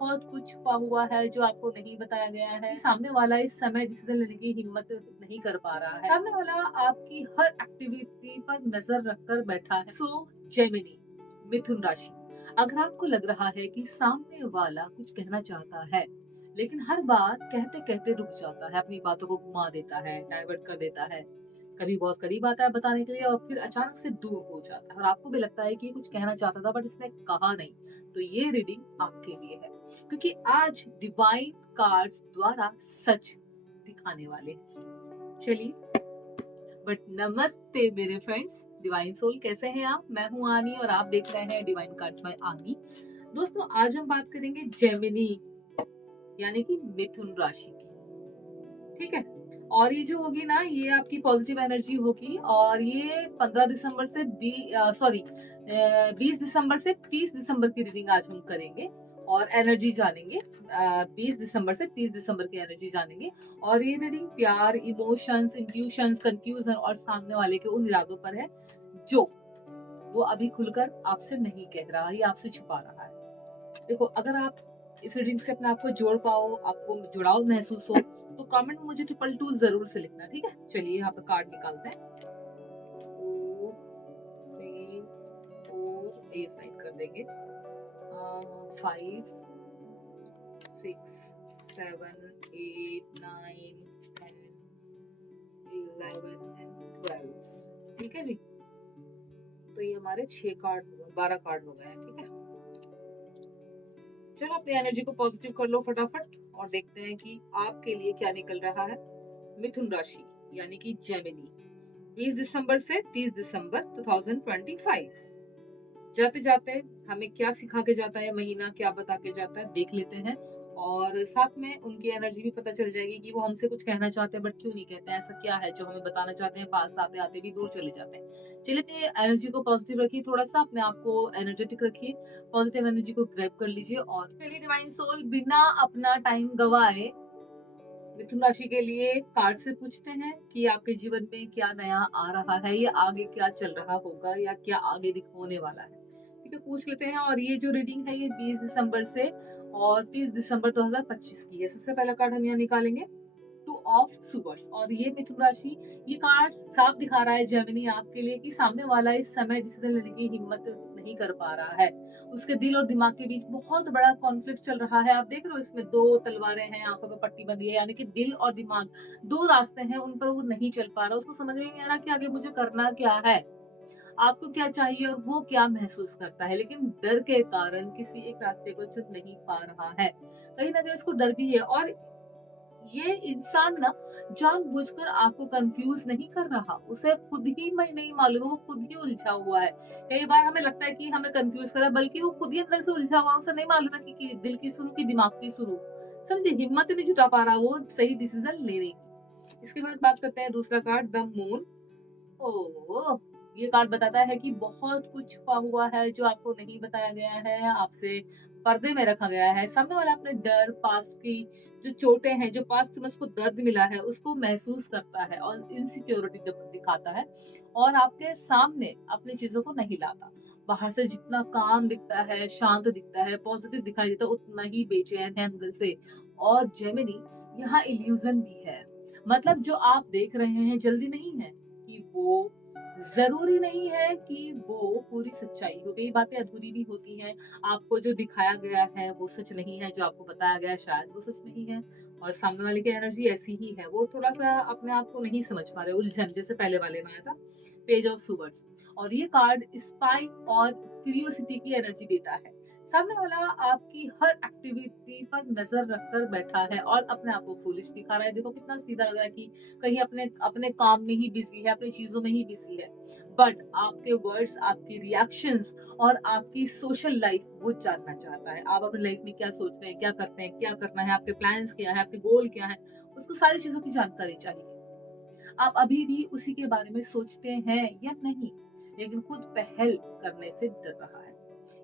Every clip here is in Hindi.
बहुत कुछ छुपा हुआ है जो आपको नहीं बताया गया है। सामने वाला इस समय डिसीजन लेने की हिम्मत नहीं कर पा रहा है। सामने वाला आपकी हर एक्टिविटी पर नजर रखकर बैठा है। सो जेमिनी, मिथुन राशि, अगर आपको लग रहा है कि सामने वाला कुछ कहना चाहता है लेकिन हर बार कहते कहते रुक जाता है, अपनी बातों को घुमा देता है, डाइवर्ट कर देता है, कभी बहुत करीब आता है बताने के लिए और फिर अचानक से दूर हो जाता है और आपको भी लगता है कि कुछ कहना चाहता था बट इसने कहा नहीं, तो ये रीडिंग आपके लिए है क्योंकि आज डिवाइन कार्ड्स द्वारा सच दिखाने वाले हैं। चलिए, बट नमस्ते मेरे फ्रेंड्स, डिवाइन सोल कैसे हैं आप? मैं हूं आनी और आप देख रहे हैं डिवाइन कार्ड्स बाय आनी। दोस्तों, आज हम बात करेंगे जेमिनी यानी कि मिथुन राशि की। ठीक है, और ये जो होगी ना, ये आपकी पॉजिटिव एनर्जी होगी और ये 15 दिसंबर से 20 दिसंबर से 30 दिसंबर की रीडिंग आज हम करेंगे और एनर्जी जानेंगे। 20 दिसंबर से 30 दिसंबर की एनर्जी जानेंगे और ये रीडिंग प्यार, इमोशंस, इंट्यूशंस, कंफ्यूजन और सामने वाले के उन इरादों पर है जो वो अभी खुलकर आपसे नहीं कह रहा, ये आपसे छुपा रहा है। देखो, अगर आप इस रीडिंग से अपने आप को जोड़ पाओ, आपको जुड़ाव महसूस हो, तो कमेंट में मुझे 222 जरूर से लिखना। ठीक है, चलिए यहाँ पे कार्ड निकालते हैं। 2 3 4 ये साइड कर देंगे। 5 6 7 8 9 10 11 एंड 12। ठीक है जी, तो ये हमारे 6 कार्ड, 12 कार्ड हो गए हैं। ठीक है, चलो अपनी एनर्जी को पॉजिटिव कर लो फटाफट और देखते हैं कि आपके लिए क्या निकल रहा है। मिथुन राशि यानी कि जेमिनी, 20 दिसंबर से 30 दिसंबर 2025। जाते जाते हमें क्या सिखा के जाता है महीना, क्या बता के जाता है, देख लेते हैं और साथ में उनकी एनर्जी भी पता चल जाएगी कि वो हमसे कुछ कहना चाहते हैं बट क्यों नहीं कहते हैं, ऐसा क्या है जो हमें बताना चाहते हैं, पास आते आते भी दूर चले जाते हैं। चलिए, अपनी एनर्जी को पॉजिटिव रखिए, थोड़ा सा अपने आप को एनर्जेटिक रखिए, पॉजिटिव एनर्जी को ग्रैब कर लीजिए और चलिए डिवाइन सोल बिना अपना टाइम गवाए मिथुन राशि के लिए कार्ड से पूछते हैं कि आपके जीवन में क्या नया आ रहा है या आगे क्या चल रहा होगा या क्या आगे होने वाला है। ठीक है, पूछ लेते हैं और ये जो रीडिंग है ये 20 दिसंबर से और 30 दिसंबर 2025 की है। सबसे पहला कार्ड हम यहाँ निकालेंगे, 2 ऑफ सुवर्स, और ये मिथुन राशि, ये कार्ड साफ दिखा रहा है जेमिनी आपके लिए कि सामने वाला इस समय डिसीजन लेने की हिम्मत नहीं कर पा रहा है। उसके दिल और दिमाग के बीच बहुत बड़ा कॉन्फ्लिक्ट चल रहा है। आप देख रहे हो, इसमें 2 तलवारें हैं, आंखों पे पट्टी बंधी है, यानी कि दिल और दिमाग, 2 रास्ते हैं, उन पर वो नहीं चल पा रहा। उसको समझ में नहीं आ रहा कि आगे मुझे करना क्या है, आपको क्या चाहिए और वो क्या महसूस करता है, लेकिन डर के कारण किसी एक रास्ते को चुन नहीं पा रहा है। कहीं ना कहीं उसको डर भी है और ये इंसान ना जानबूझकर आपको कंफ्यूज नहीं कर रहा, उसे खुद ही मैं नहीं मालूम, वो खुद ही उलझा हुआ है। कई बार हमें लगता है कि हमें कंफ्यूज कर रहा है, बल्कि वो खुद ही अंदर से उलझा हुआ है, उसे नहीं मालूम है कि दिल की सुनूं कि दिमाग की सुनूं। समझे, हिम्मत ही नहीं जुटा पा रहा वो सही डिसीजन लेने की। इसके बाद बात करते हैं दूसरा कार्ड, द मून। ओह! ये कार्ड बताता है कि बहुत कुछ छुपा हुआ है जो आपको नहीं बताया गया है, आपसे पर्दे में रखा गया है। सामने वाला अपने डर, पास्ट की जो चोटें हैं, जो पास्ट में उसको दर्द मिला है, उसको महसूस करता है और इनसिक्योरिटी दिखाता है और आपके सामने अपनी चीज़ों को नहीं लाता। बाहर से जितना काम दिखता है, शांत दिखता है, पॉजिटिव दिखाई देता है, उतना ही बेचैन है अंदर से। और जेमिनी, यहाँ इल्यूजन भी है। मतलब जो आप देख रहे हैं जल्दी नहीं है कि वो, जरूरी नहीं है कि वो पूरी सच्चाई हो, कई बातें अधूरी भी होती हैं। आपको जो दिखाया गया है वो सच नहीं है, जो आपको बताया गया है शायद वो सच नहीं है और सामने वाले की एनर्जी ऐसी ही है, वो थोड़ा सा अपने आप को नहीं समझ पा रहे, उलझन, जैसे पहले वाले में आया था, पेज ऑफ सुवर्ड्स। और ये कार्ड स्पाई और क्यूरियोसिटी की एनर्जी देता है। सामने वाला आपकी हर एक्टिविटी पर नजर रखकर बैठा है और अपने आप को फूलिश दिखा रहा है। देखो कितना सीधा लग रहा है कि कहीं अपने अपने काम में ही बिजी है, अपनी चीजों में ही बिजी है, बट आपके वर्ड्स, आपकी रिएक्शंस और आपकी सोशल लाइफ वो जानना चाहता है। आप अपनी लाइफ में क्या सोच रहे हैं, क्या करते हैं, क्या करना है, आपके प्लान्स क्या है, आपके गोल क्या है, उसको सारी चीजों की जानकारी चाहिए। आप अभी भी उसी के बारे में सोचते हैं या नहीं, लेकिन खुद पहल करने से डर रहा है।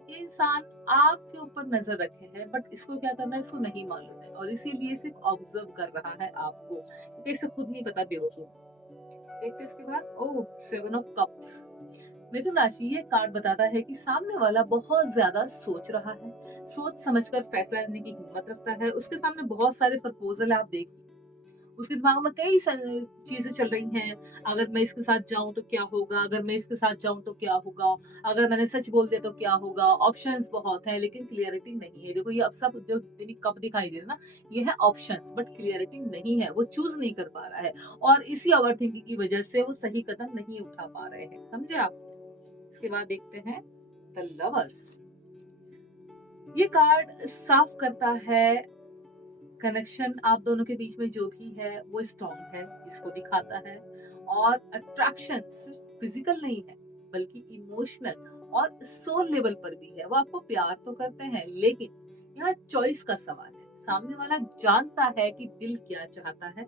ये इंसान आपके ऊपर नजर रखे है बट इसको क्या करना है इसको नहीं मालूम है और इसीलिए सिर्फ ऑब्जर्व कर रहा है आपको, क्योंकि इसे खुद नहीं पता, बेवकूफ। देखते हैं इसके बाद, ओह, 7 ऑफ कप्स। मिथुन राशि ये कार्ड बताता है कि सामने वाला बहुत ज्यादा सोच रहा है, सोच समझकर फैसला लेने की हिम्मत रखता है। उसके सामने बहुत सारे प्रपोजल आप देखिए, उसके दिमाग में कई चीजें चल रही हैं। अगर मैं इसके साथ जाऊं तो क्या होगा, अगर मैं इसके साथ जाऊं तो क्या होगा, अगर मैंने सच बोल दिया तो क्या होगा। ऑप्शंस बहुत है लेकिन क्लियरिटी नहीं है। देखो ये अब सब जो जितने भी कप दिखाई दे रहे हैं ना, ये है ऑप्शंस, बट क्लियरिटी नहीं है, वो चूज नहीं कर पा रहा है। और इसी ओवर थिंकिंग की वजह से वो सही कदम नहीं उठा पा रहे हैं, समझे आप। इसके बाद देखते हैं द लवर्स। ये कार्ड साफ करता है कनेक्शन आप दोनों के बीच में जो भी है वो स्ट्रॉन्ग है, इसको दिखाता है। और अट्रैक्शन सिर्फ फिजिकल नहीं है बल्कि इमोशनल और सोल लेवल पर भी है। वो आपको प्यार तो करते हैं लेकिन यहाँ चॉइस का सवाल है। सामने वाला जानता है कि दिल क्या चाहता है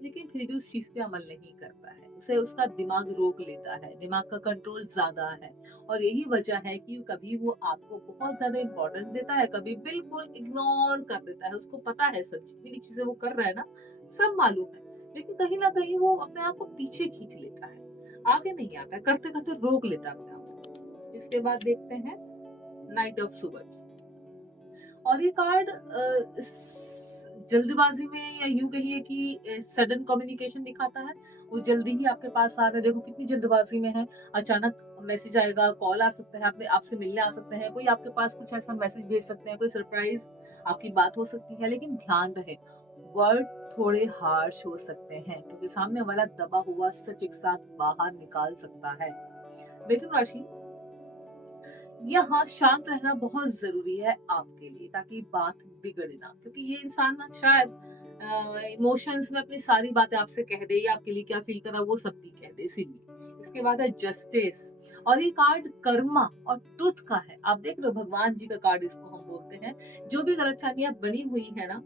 लेकिन फिर भी उस चीज पे अमल नहीं करता है, उसे उसका दिमाग रोक लेता है, दिमाग का कंट्रोल ज्यादा है। और यही वजह है कि कभी वो आपको बहुत ज्यादा इंपॉर्टेंस देता है, कभी बिल्कुल इग्नोर कर देता है। उसको पता है सच जितनी चीजें वो कर रहा है ना, सब मालूम है, लेकिन कहीं ना कहीं वो अपने आप को पीछे खींच लेता है, आगे नहीं आता है, करते करते रोक लेता है अपने आप को। इसके बाद देखते हैं नाइट ऑफ सुवर्ड्स। और ये कार्ड जल्दबाजी में या यूं कहिए कि सडन कम्युनिकेशन दिखाता है। वो जल्दी ही आपके पास आ रहा है, देखो कितनी जल्दबाजी में है। अचानक मैसेज आएगा, कॉल आ सकता है, आपने आपसे मिलने आ सकते हैं, कोई आपके पास कुछ ऐसा मैसेज भेज सकते हैं, कोई सरप्राइज आपकी बात हो सकती है। लेकिन ध्यान रहे वर्ड थोड़े हार्श हो सकते हैं क्योंकि सामने वाला दबा हुआ सच एक साथ बाहर निकाल सकता है। मिथुन राशि, यहाँ शांत रहना बहुत जरूरी है आपके लिए ताकि बात बिगड़े ना, क्योंकि ये इंसान ना शायद इमोशंस में अपनी सारी बातें आपसे कह दे या आपके लिए क्या फील कर रहा है वो सब भी कह दे, इसीलिए। इसके बाद है जस्टिस। और ये कार्ड कर्मा और ट्रुथ का है। आप देख रहे हो भगवान जी का कार्ड इसको हम बोलते हैं। जो भी गलतफहमियां बनी हुई है ना,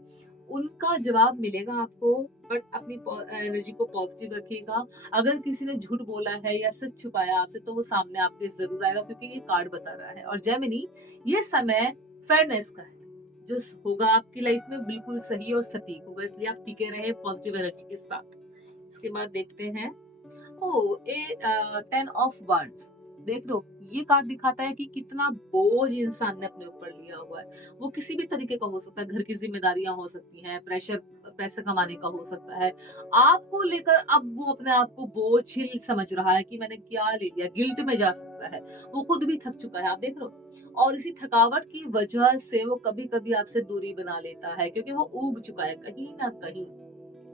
उनका जवाब मिलेगा आपको, बट अपनी एनर्जी को पॉजिटिव रखिएगा। अगर किसी ने झूठ बोला है या सच छुपाया आपसे तो वो सामने आपके जरूर आएगा, क्योंकि ये कार्ड बता रहा है। और जेमिनी, ये समय फेयरनेस का है, जो होगा आपकी लाइफ में बिल्कुल सही और सटीक होगा, इसलिए आप टिके रहे पॉजिटिव एनर्जी के साथ। इसके बाद देखते हैं ए 10 ऑफ wands। देख लो ये कार्ड दिखाता है कि कितना बोझ इंसान ने अपने ऊपर लिया हुआ है। वो किसी भी तरीके का हो सकता है, घर की जिम्मेदारियां हो सकती हैं, प्रेशर पैसे कमाने का हो सकता है। आपको लेकर अब वो अपने आप को बोझिल समझ रहा है कि मैंने क्या ले लिया, गिल्ट में जा सकता है। वो खुद भी थक चुका है, आप देख लो। और इसी थकावट की वजह से वो कभी कभी आपसे दूरी बना लेता है, क्योंकि वो ऊब चुका है कहीं ना कहीं।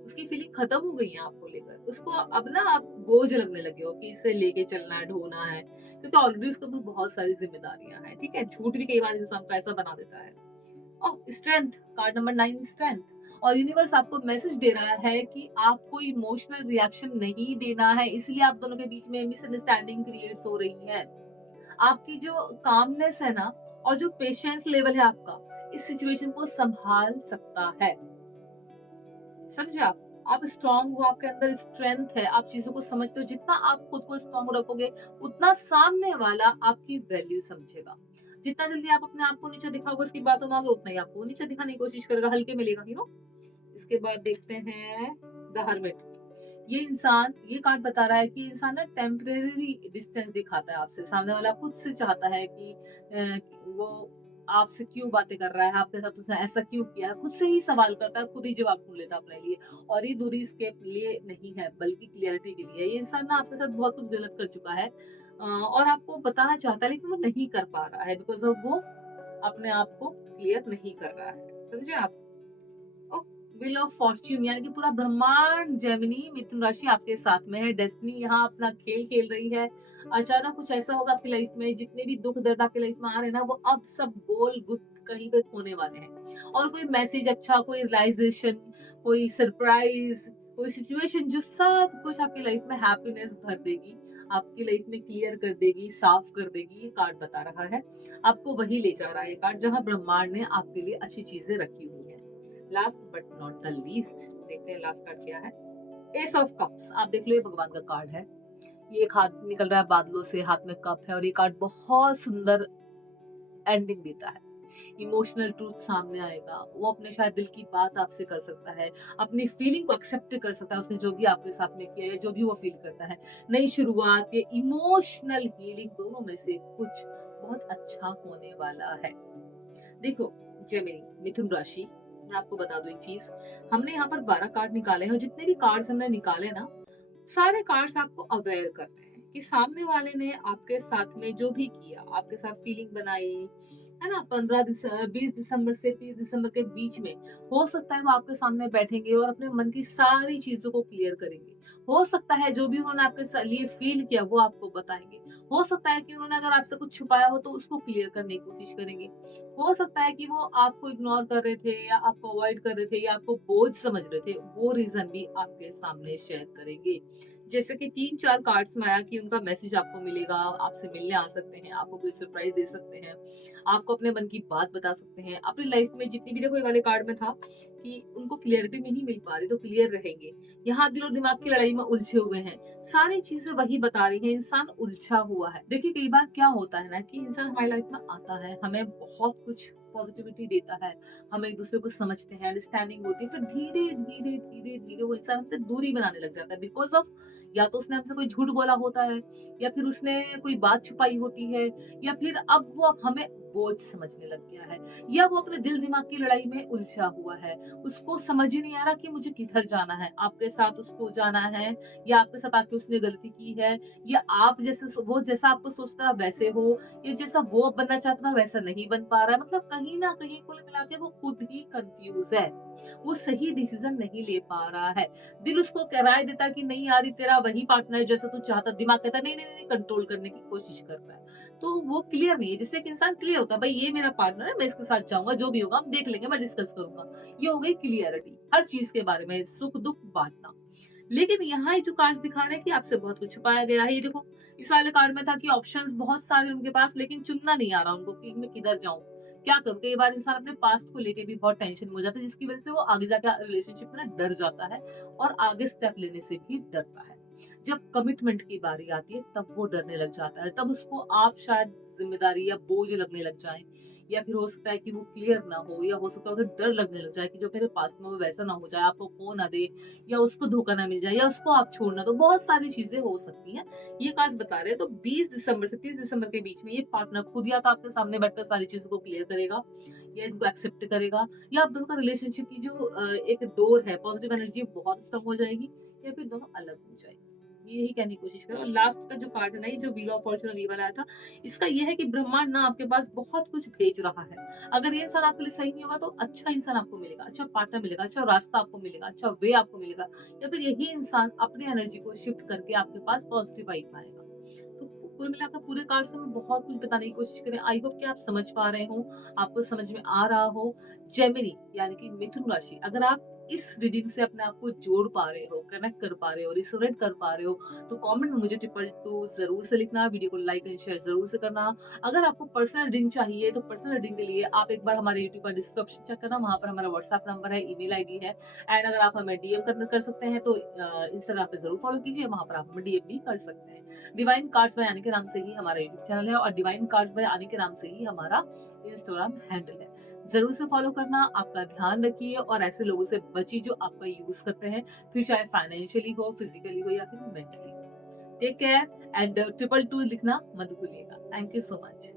उसकी फीलिंग खत्म हो गई है आपको लेकर। उसको अब ना आप बोझ लगने लगे हो कि इसे लेके चलना है, ढोना है, क्योंकि ऑलरेडी उसके ऊपर बहुत सारी जिम्मेदारियां हैं। ठीक है, झूठ भी कई बार इंसान को ऐसा बना देता है। और स्ट्रेंथ, कार्ड नंबर 9 स्ट्रेंथ। और यूनिवर्स आपको मैसेज दे रहा है कि आपको इमोशनल रिएक्शन नहीं देना है, इसलिए आप दोनों के बीच में मिसअंडरस्टैंडिंग क्रिएट्स हो रही है। आपकी जो कामनेस है ना, और जो पेशेंस लेवल है आपका, इस सिचुएशन को संभाल सकता है, समझे आप स्ट्रांग हो, आपके अंदर स्ट्रेंथ है, आप चीजों को समझते हो। जितना आप खुद को स्ट्रांग रखोगे उतना सामने वाला आपकी वैल्यू समझेगा। जितना जल्दी आप अपने आप को नीचे दिखाओगे उसकी बातों में आगे, उतना ही आपको नीचे दिखाने की कोशिश करेगा, हल्के मिलेगा, इसके बाद देखते हैं द हर्मिट। ये कार्ड बता रहा है कि इंसान ना टेम्परेरी डिस्टेंस दिखाता है आपसे। सामने वाला खुद से चाहता है कि वो आपसे क्यों बातें कर रहा है, आपके साथ उसने ऐसा क्यों किया है, खुद से ही सवाल करता है, खुद ही जवाब ढूंढ लेता है अपने लिए। और ये दूरी इसके लिए नहीं है बल्कि क्लियरिटी के लिए। ये इंसान ना आपके साथ बहुत कुछ गलत कर चुका है और आपको बताना चाहता है लेकिन वो नहीं कर पा रहा है, बिकॉज ऑफ वो अपने आप को क्लियर नहीं कर रहा है, समझे आप। व्हील ऑफ फॉर्च्यून, यानी कि पूरा ब्रह्मांड जेमिनी मिथुन राशि आपके साथ में है। डेस्टिनी यहाँ अपना खेल खेल रही है। अचानक कुछ ऐसा होगा आपकी लाइफ में, जितने भी दुख दर्द आपकी लाइफ में आ रहे हैं ना, वो अब सब गोल गुद कहीं पे खोने वाले हैं। और कोई मैसेज अच्छा, कोई रियलाइजेशन, कोई सरप्राइज, कोई सिचुएशन जो सब कुछ आपकी लाइफ में हैप्पीनेस भर देगी, आपकी लाइफ में क्लियर कर देगी, साफ कर देगी, ये कार्ड बता रहा है। आपको वही ले जा रहा है कार्ड जहाँ ब्रह्मांड ने आपके लिए अच्छी चीजें रखी हुई है। Last but not the least, देखते हैं लास्ट कार्ड क्या है। S of cups. आप देख लो ये भगवान का कार्ड है। ये एक हाथ निकल रहा है बादलों से, हाथ में कप है, और ये कार्ड बहुत सुंदर एंडिंग देता है। इमोशनल ट्रूथ सामने आएगा, वो अपने शायद दिल की बात आपसे कर सकता है, अपनी फीलिंग को एक्सेप्ट कर सकता है, उसने जो भी आपके साथ में किया है, जो भी वो फील करता है। नई शुरुआत या इमोशनल हीलिंग दोनों में से कुछ बहुत अच्छा होने वाला है। देखो जेमिनी, मिथुन राशि, मैं आपको बता दूं एक चीज, हमने यहाँ पर 12 कार्ड निकाले हैं और जितने भी कार्ड्स हमने निकाले ना, सारे कार्ड्स आपको अवेयर कर रहे हैं कि सामने वाले ने आपके साथ में जो भी किया, आपके साथ फीलिंग बनाई है ना, 20 दिसंबर से 30 दिसंबर के बीच में, हो सकता है वो आपके सामने बैठेंगे और अपने मन की सारी चीजों को क्लियर करेंगे। हो सकता है जो भी उन्होंने आपके लिए फील किया वो आपको बताएंगे। हो सकता है कि उन्होंने अगर आपसे कुछ छुपाया हो तो उसको क्लियर करने की कोशिश करेंगे। हो सकता है कि वो आपको इग्नोर कर रहे थे या आपको अवॉइड कर रहे थे या आपको बोझ समझ रहे थे, वो रीजन भी आपके सामने शेयर करेंगे। जैसे कि 3-4 कार्ड्स में आया कि उनका मैसेज आपको मिलेगा, आपसे मिलने आ सकते हैं, आपको कोई सरप्राइज दे सकते हैं, आपको अपने मन की बात बता सकते हैं। अपनी लाइफ में जितनी भी, देखो ये वाले कार्ड में था कि उनको क्लियरिटी नहीं मिल पा रही तो क्लियर रहेंगे। यहाँ दिल और दिमाग की लड़ाई में उलझे हुए हैं, सारी चीजें वही बता रही है, इंसान उलझा हुआ है। देखिए कई बार क्या होता है ना कि इंसान हमारी लाइफ में आता है, हमें बहुत कुछ पॉजिटिविटी देता है, हम एक दूसरे को समझते हैं, अंडरस्टैंडिंग होती है, फिर धीरे धीरे धीरे धीरे वो इंसान हमसे दूरी बनाने लग जाता है बिकॉज ऑफ, या तो उसने हमसे कोई झूठ बोला होता है, या फिर उसने कोई बात छुपाई होती है, या फिर अब वो अब हमें बोझ समझने लग गया है, या वो अपने दिल दिमाग की लड़ाई में उलझा हुआ है। उसको समझ ही नहीं आ रहा कि मुझे किधर जाना है, आपके साथ उसको जाना है, या आपके साथ आके उसने गलती की है, या आप जैसे वो जैसा आपको सोचता है वैसे हो, या जैसा वो बनना चाहता था वैसा नहीं बन पा रहा है। मतलब कहीं ना कहीं कुल मिला के वो खुद ही कंफ्यूज है, वो सही डिसीजन नहीं ले पा रहा है। दिल उसको कह राय देता है कि नहीं यार ये तेरा वही पार्टनर है जैसा तू चाहता, दिमाग कहता है नहीं नहीं नहीं, कंट्रोल करने की कोशिश कर रहा है। तो वो क्लियर नहीं है, जिससे एक इंसान क्लियर होता है भाई ये मेरा पार्टनर है, मैं इसके साथ जाऊंगा, जो भी होगा हम देख लेंगे, मैं डिस्कस करूंगा। ये हो गई क्लियरिटी, हर चीज के बारे में सुख दुख बांटना। लेकिन यहाँ ये जो कार्ड दिखा रहे हैं कि आपसे बहुत कुछ छुपाया गया है। ये देखो इस वाले कार्ड में था कि ऑप्शंस बहुत सारे उनके पास, लेकिन चुनना नहीं आ रहा उनको कि मैं किधर जाऊं, क्या करूं। कई बार इंसान अपने पास्ट को लेके भी बहुत टेंशन में हो जाता है, जिसकी वजह से वो आगे जाके रिलेशनशिप में ना डर जाता है और आगे स्टेप लेने से भी डरता है। जब कमिटमेंट की बारी आती है तब वो डरने लग जाता है, तब उसको आप शायद जिम्मेदारी या बोझ लगने लग जाए, या फिर हो सकता है कि वो क्लियर ना हो, या हो सकता है उसे डर लगने लग जाए कि जो मेरे पास में वो वैसा ना हो जाए, आपको खो ना दे, या उसको धोखा ना मिल जाए, या उसको आप छोड़ना दो। बहुत सारी चीजें हो सकती हैं, ये कार्ड्स बता रहे हैं। तो 20 दिसंबर से 30 दिसंबर के बीच में ये पार्टनर खुद या तो आपके सामने बैठकर सारी चीजों को क्लियर करेगा, या इनको एक्सेप्ट करेगा, या आप दोनों का रिलेशनशिप की जो एक डोर है, पॉजिटिव एनर्जी बहुत स्ट्रांग हो जाएगी, या फिर दोनों अलग हो जाएंगे। ये यही कहने की कोशिश करो। और लास्ट का जो कार्ड है ना, ये जो व्हील ऑफ फॉर्च्यून ये वाला आया था, इसका ये है कि ब्रह्मांड ना आपके पास बहुत कुछ भेज रहा है। अगर ये इंसान आपके लिए सही नहीं होगा तो अच्छा इंसान आपको मिलेगा, अच्छा पार्टनर मिलेगा, अच्छा रास्ता आपको मिलेगा, अच्छा वे आपको मिलेगा, या फिर यही इंसान अपनी एनर्जी को शिफ्ट करके आपके पास पॉजिटिव वाइब पाएगा। तो कुल मिलाकर पूरे कार्ड से मैं बहुत कुछ बताने की कोशिश करें। आई होप कि आप समझ पा रहे हो, आपको समझ में आ रहा हो। जेमिनी यानी कि मिथुन राशि, अगर आप इस रीडिंग से अपने आप को जोड़ पा रहे हो, कनेक्ट कर पा रहे हो, रिसोनेट कर पा रहे हो, तो कमेंट में मुझे 222 जरूर से लिखना, वीडियो को लाइक एंड शेयर जरूर से करना। अगर आपको पर्सनल रीडिंग चाहिए तो पर्सनल रीडिंग के लिए आप एक बार हमारे यूट्यूब का डिस्क्रिप्शन चेक करना, वहां पर हमारा व्हाट्सएप नंबर है, ईमेल आईडी है। एंड अगर आप हमें डीएम कर सकते हैं तो इंस्टाग्राम पे जरूर फॉलो कीजिए, वहां पर आप हमें डीएम भी कर सकते हैं। डिवाइन कार्ड्स बाय आने के नाम से ही हमारा यूट्यूब चैनल है, और डिवाइन कार्ड्स बाय आने के नाम से ही हमारा इंस्टाग्राम हैंडल है। जरूर से फॉलो करना। आपका ध्यान रखिए और ऐसे लोगों से बचिए जो आपका यूज करते हैं, फिर चाहे फाइनेंशियली हो, फिजिकली हो, या फिर मेंटली। टेक केयर एंड 222 लिखना मत भूलिएगा। Thank you so much.